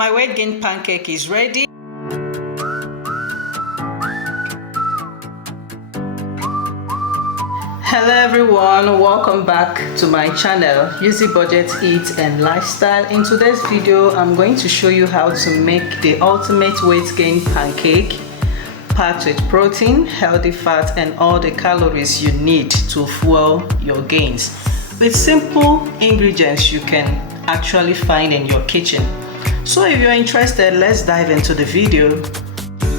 My weight gain pancake is ready. Hello everyone, welcome back to my channel Easy Budget Eat and Lifestyle. In today's video I'm going to show you how to make the ultimate weight gain pancake packed with protein, healthy fat and all the calories you need to fuel your gains with simple ingredients you can actually find in your kitchen. So if you're interested, let's dive into the video.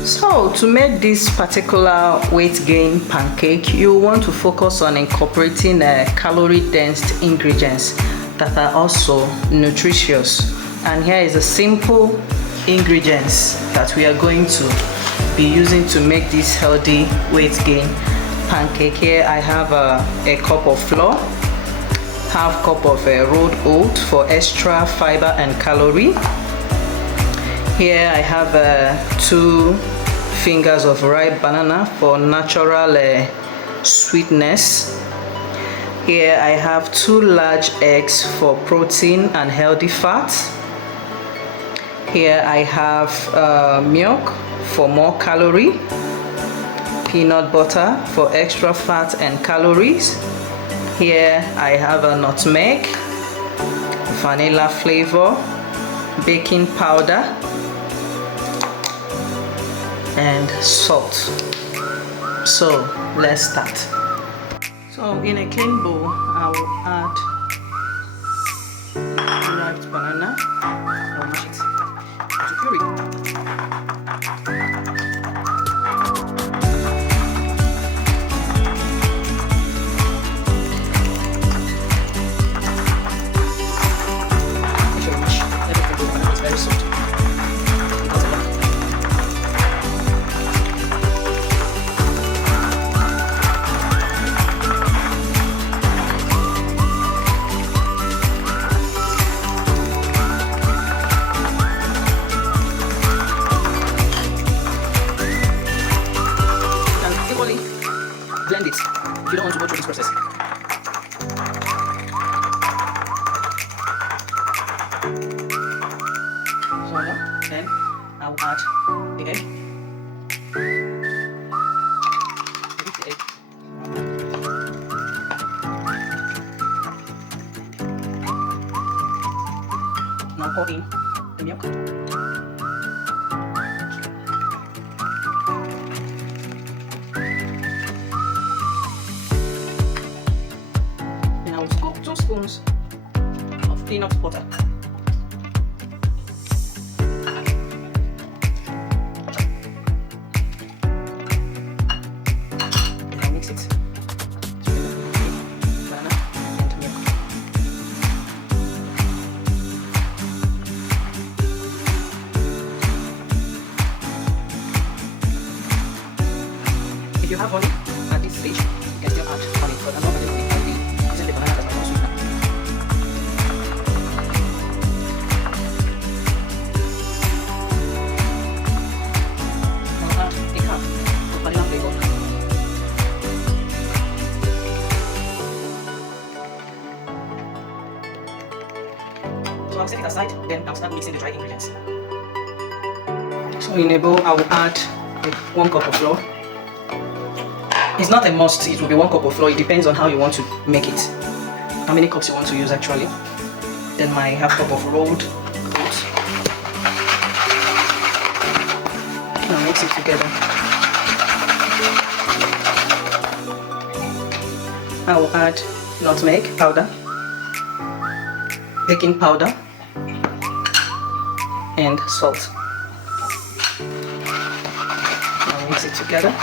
So to make this particular weight gain pancake, you want to focus on incorporating calorie-dense ingredients that are also nutritious. And here is the simple ingredients that we are going to be using to make this healthy weight gain pancake. Here I have a cup of flour, half cup of rolled oat for extra fiber and calorie. Here I have 2 fingers of ripe banana for natural sweetness. Here I have 2 large eggs for protein and healthy fat. Here I have milk for more calorie, peanut butter for extra fat and calories. Here I have a nutmeg, vanilla flavor, baking powder and salt. So let's start. So in a clean bowl I will add ripe banana. I'll mash it into puree. Make sure you mash everything with banana, it's very soft. Blend it if you don't want to go through this process. So now, then I'll add the egg. Beat the egg. Now pour in the milk. Scoop 2 spoons of peanut butter. And I'll mix it together with banana and milk. If you have honey at this stage, you can still add honey, but I'm not adding honey. Using the banana as my sweetener. I'll add a cup of vanilla flavor. So I'll set it aside, then I'll start mixing the dry ingredients. So in a bowl I will add 1 cup of flour. It's not a must, it will be 1 cup of flour. It depends on how you want to make it, how many cups you want to use actually. Then my half cup of rolled oats. Now mix it together. I will add nutmeg powder, baking powder and salt. Now mix it together.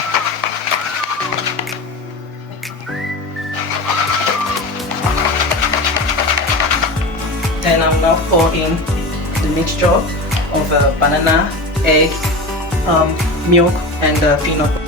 Then I'll now pour in the mixture of banana, egg, milk and peanut butter.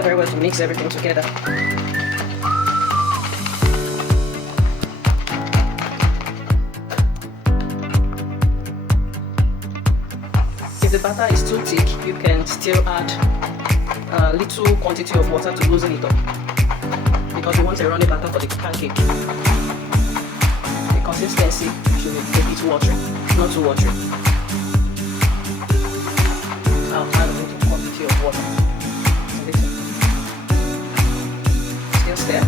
very, very well to mix everything together. If the batter is too thick, you can still add a little quantity of water to loosen it up, because we want a runny batter for the pancake. The consistency should be a bit watery, not too watery. I'll add a little quantity of water. Still stir.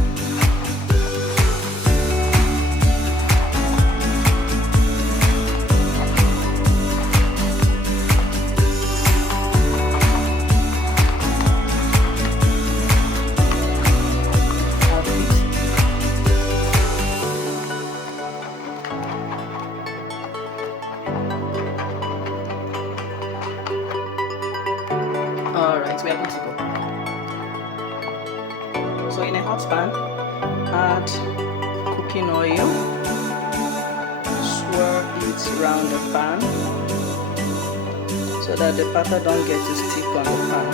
Alright, we are good to go. So in a hot pan, add cooking oil, swirl it around the pan so that the batter don't get to stick on the pan.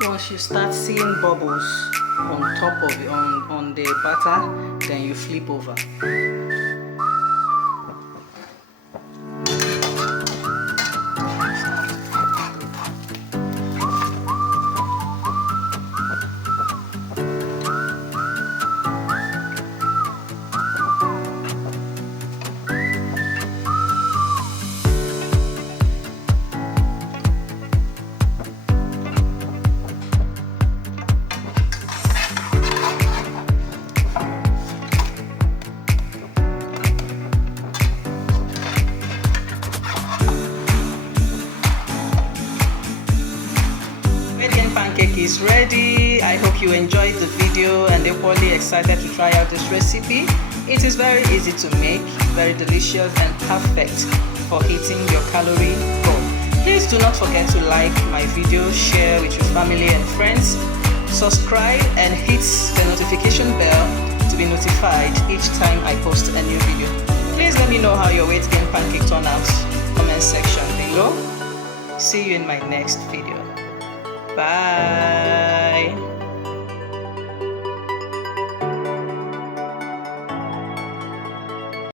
Once you start seeing bubbles on top of it, on the batter, then you flip over. Pancake is ready. I hope you enjoyed the video and equally excited to try out this recipe. It is very easy to make, very delicious and perfect for hitting your calorie goal. Please do not forget to like my video, share with your family and friends, subscribe and hit the notification bell to be notified each time I post a new video. Please let me know how your weight gain pancake turned out. Comment section below. See you in my next video. Bye.